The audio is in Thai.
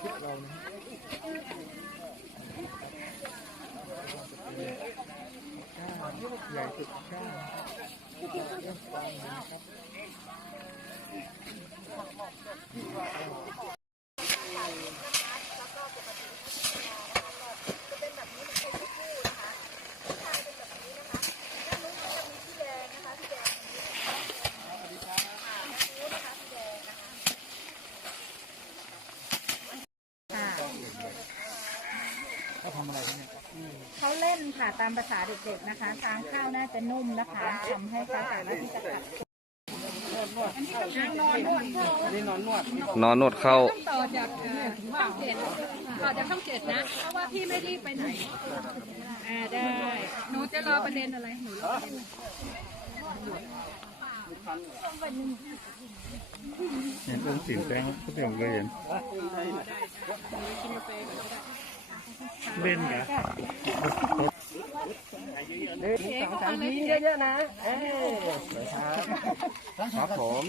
คลิปเรานะใหญ่สุดก้าเรื่องฟองนะครับ ค่ะ เขาทำอะไรกันเนี่ยเขาเล่นค่ะตามภาษาเด็กๆนะคะทางข้าวน่าจะนุ่มนะคะทำให้เขาสามารถที่จะขัดนอนนวดเข้าอันนี้นอนนวดนอนนวดเข้าต่อจากเอ่อช่องเจ็ดต่อจากช่องเจ็ดนะ เพราะว่าพี่ไม่รีบไปไหน อ่าได้ หนูจะรอประเด็นอะไร หนูรอเห็นองค์สินแดงก็เป็นเลยเห็น เล่นกันเอ๋ก็อะไรที่เยอะๆนะครับผม